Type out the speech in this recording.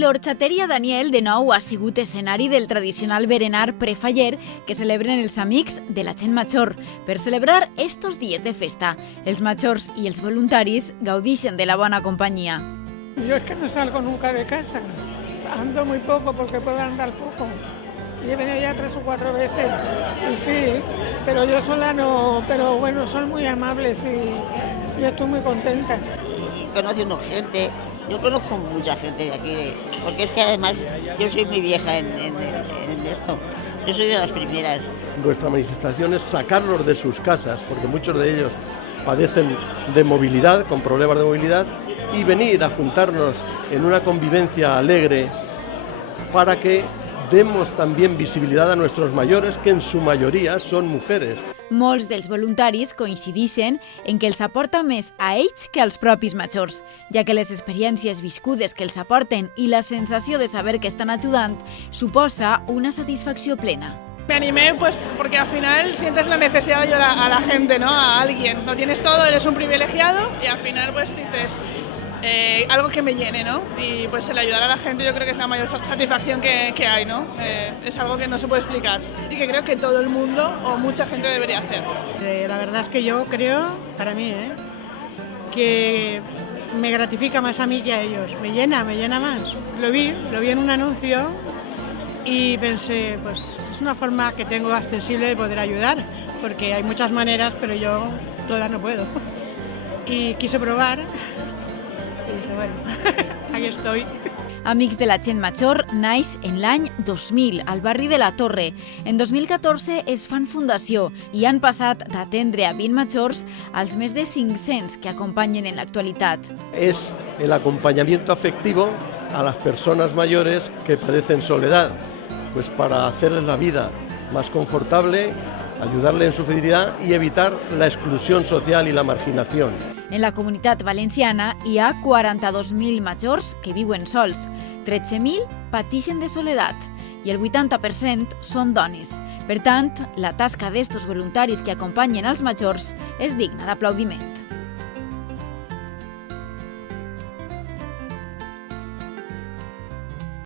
L'Orxateria Daniel de nou ha sigut escenari del tradicional berenar prefaller que celebren els amics de la gent major. Per celebrar estos dies de festa, els majors i els voluntaris gaudixen de la bona companyia. Yo es que no salgo nunca de casa, ando muy poco porque puedo andar poco. Y he venido ya 3 o 4 veces, y sí, pero yo sola no, pero bueno, son muy amables y estoy muy contenta. Y conociendo gente, yo conozco mucha gente de aquí, porque es que además yo soy muy vieja en esto, yo soy de las primeras. Nuestra manifestación es sacarlos de sus casas, porque muchos de ellos padecen de movilidad, con problemas de movilidad, y venir a juntarnos en una convivencia alegre para que demos también visibilitat a nuestros mayores, que en su mayoría són mujeres. Molts dels voluntaris coincideixen en que els aporta més a ells que als propis majors, ja que les experiències viscudes que els aporten i la sensació de saber que estan ajudant suposa una satisfacció plena. Me animé pues porque al final sientes la necesidad de ayudar a la gente, ¿no? A alguien. No tienes todo, eres un privilegiado y al final pues dices algo que me llene, ¿no? Y pues el ayudar a la gente yo creo que es la mayor satisfacción que hay, ¿no? Es algo que no se puede explicar y que creo que todo el mundo o mucha gente debería hacer. La verdad es que yo creo, para mí, que me gratifica más a mí que a ellos. Me llena más. Lo vi en un anuncio y pensé, pues es una forma que tengo accesible de poder ayudar, porque hay muchas maneras, pero yo todas no puedo. Y quise probar y dije, bueno, aquí estoy. Amics de la gent major naix en l'any 2000, al barri de la Torre. En 2014 es fan fundació i han passat d'atendre a 20 majors als més de 500 que acompanyen en l'actualitat. Es el acompañamiento afectivo a las personas mayores que padecen soledad, pues para hacerles la vida más confortable, ayudarle en su fidelidad y evitar la exclusión social y la marginación. En la comunitat valenciana hi ha 42.000 majors que viuen sols, 13.000 pateixen de soledat i el 80% són dones. Per tant, la tasca d'estos voluntaris que acompanyen els majors és digna d'aplaudiment.